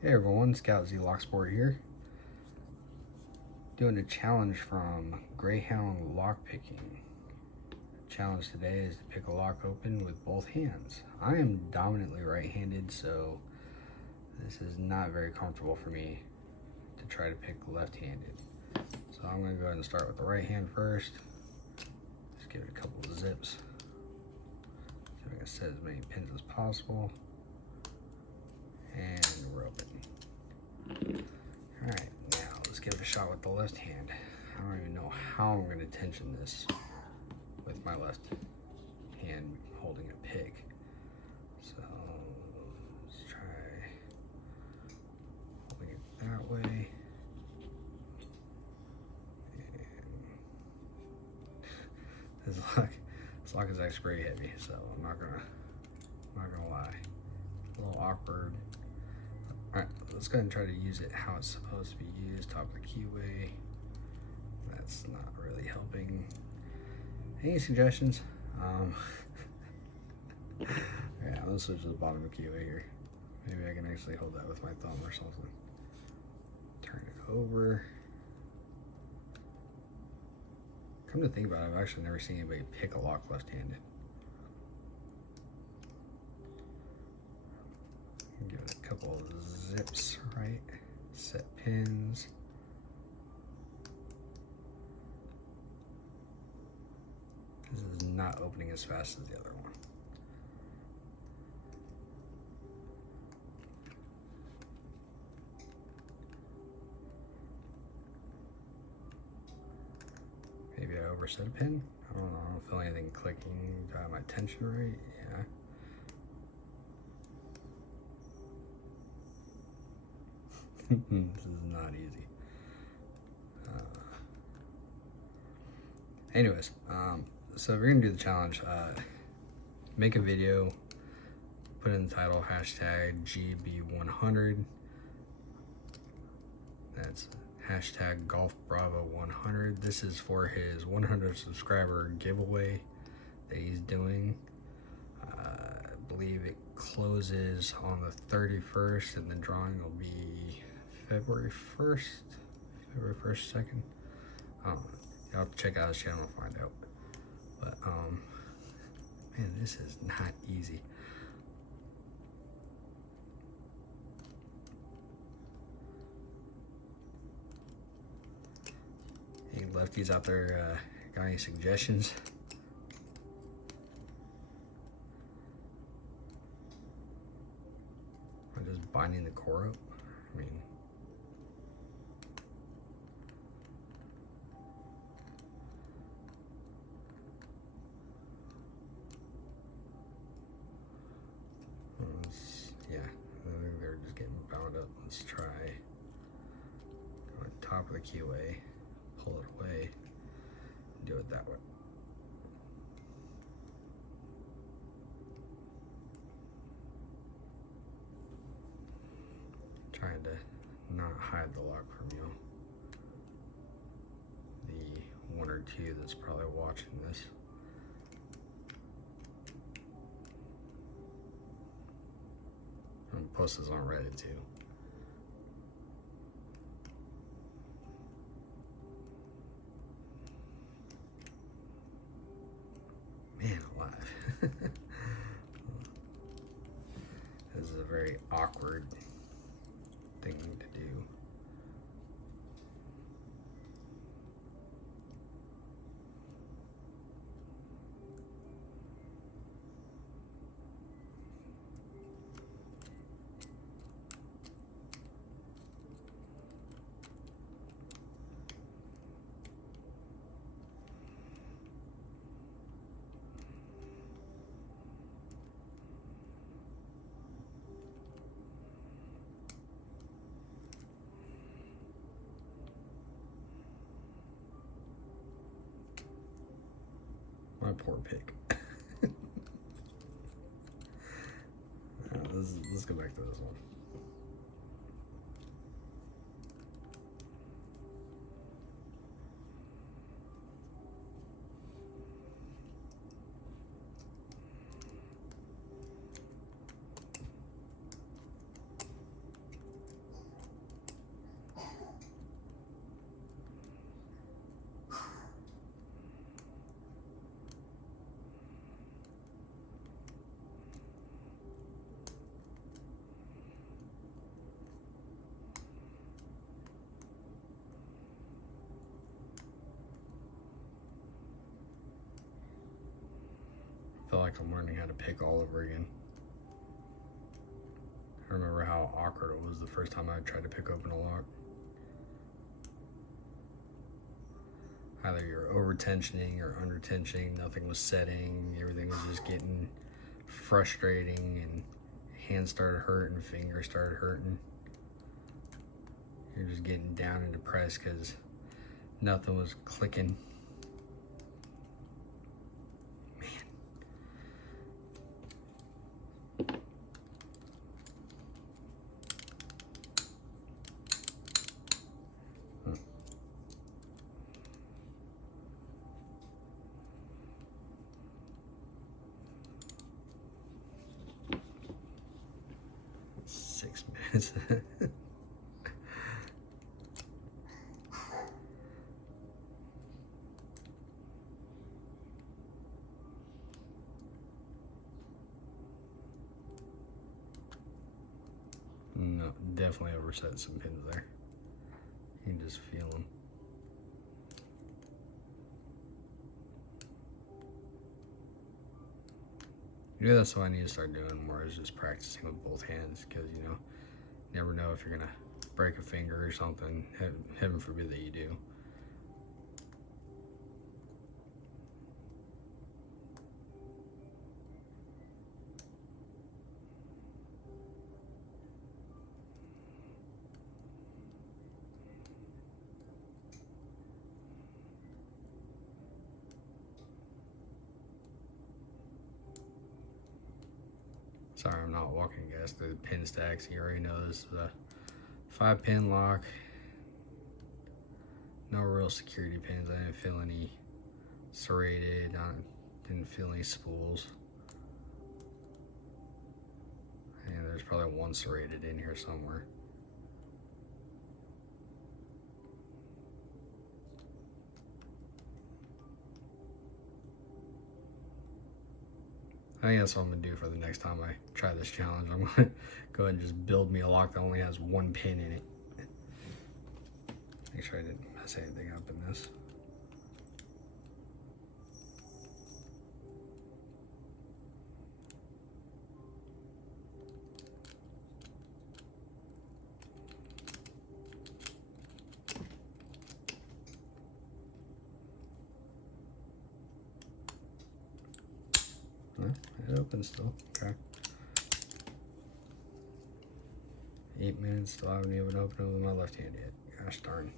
Hey everyone, Scout Z Locksport here. Doing a challenge from Greyhound Lockpicking. Challenge today is to pick a lock open with both hands. I am dominantly right-handed, so this is not very comfortable for me to try to pick left-handed. So I'm going to go ahead and start with the right hand first. Just give it a couple of zips. See if I can set as many pins as possible. And we're open. Alright, now let's give it a shot with the left hand. I don't even know how I'm going to tension this with my left hand holding a pick. So let's try holding it that way. And this lock is actually pretty heavy, so I'm not gonna lie. A little awkward. Alright, let's go ahead and try to use it how it's supposed to be used. Top of the keyway. That's not really helping. Any suggestions? Yeah, let's switch to the bottom of the keyway here. Maybe I can actually hold that with my thumb or something. Turn it over. Come to think about it, I've actually never seen anybody pick a lock left-handed. Give it a couple of zips, right? Set pins. This is not opening as fast as the other one. Maybe I overset a pin? I don't know, I don't feel anything clicking. Do I have my tension right? Yeah. This is not easy. Anyways, so we're gonna do the challenge. Make a video, put in the title hashtag GB100. That's hashtag Golf Bravo 100. This is for his 100 subscriber giveaway that he's doing. I believe it closes on the 31st, and the drawing will be February 1st, February 1st, 2nd. I don't know. You'll have to check out his channel and find out. But, man, this is not easy. Any lefties out there got any suggestions? Am I just binding the core up? I mean, yeah, I think they're just getting bound up. Let's try on top of the keyway, pull it away, and do it that way. Trying to not hide the lock from you. The one or two that's probably watching this. I'm gonna post this on Reddit too. Man alive. This is a very awkward thing to do. My poor pick. Let's go back to this one. like I'm learning how to pick all over again. I remember how awkward it was the first time I tried to pick open a lock. Either you're over tensioning or under tensioning, nothing was setting, everything was just getting frustrating, and hands started hurting, fingers started hurting. You're just getting down and depressed because nothing was clicking. Man. Hmm. Six minutes. No, definitely overset some pins there. You can just feel them. Maybe that's what I need to start doing more, is just practicing with both hands, because you never know if you're gonna break a finger or something. Heaven forbid that you do. Sorry, I'm not walking guys through the pin stacks. You already know this is a 5-pin lock. No real security pins. I didn't feel any serrated. I didn't feel any spools. And there's probably one serrated in here somewhere. I think that's what I'm gonna do for the next time I try this challenge. I'm gonna go ahead and just build me a lock that only has one pin in it. Make sure I didn't mess anything up in this. No, it opens still. Okay. 8 minutes, still haven't even opened it with my left hand yet. Gosh darn.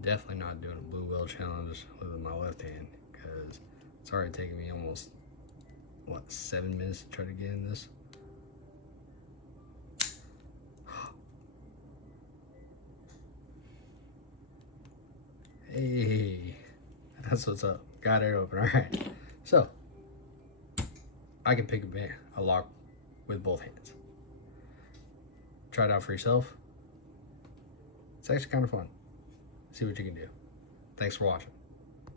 Definitely not doing a blue whale challenge with my left hand, because it's already taken me almost, what, 7 minutes to try to get in this. Hey, that's what's up. Got it open. All right. So I can pick a lock with both hands. Try it out for yourself. It's actually kind of fun. See what you can do. Thanks for watching.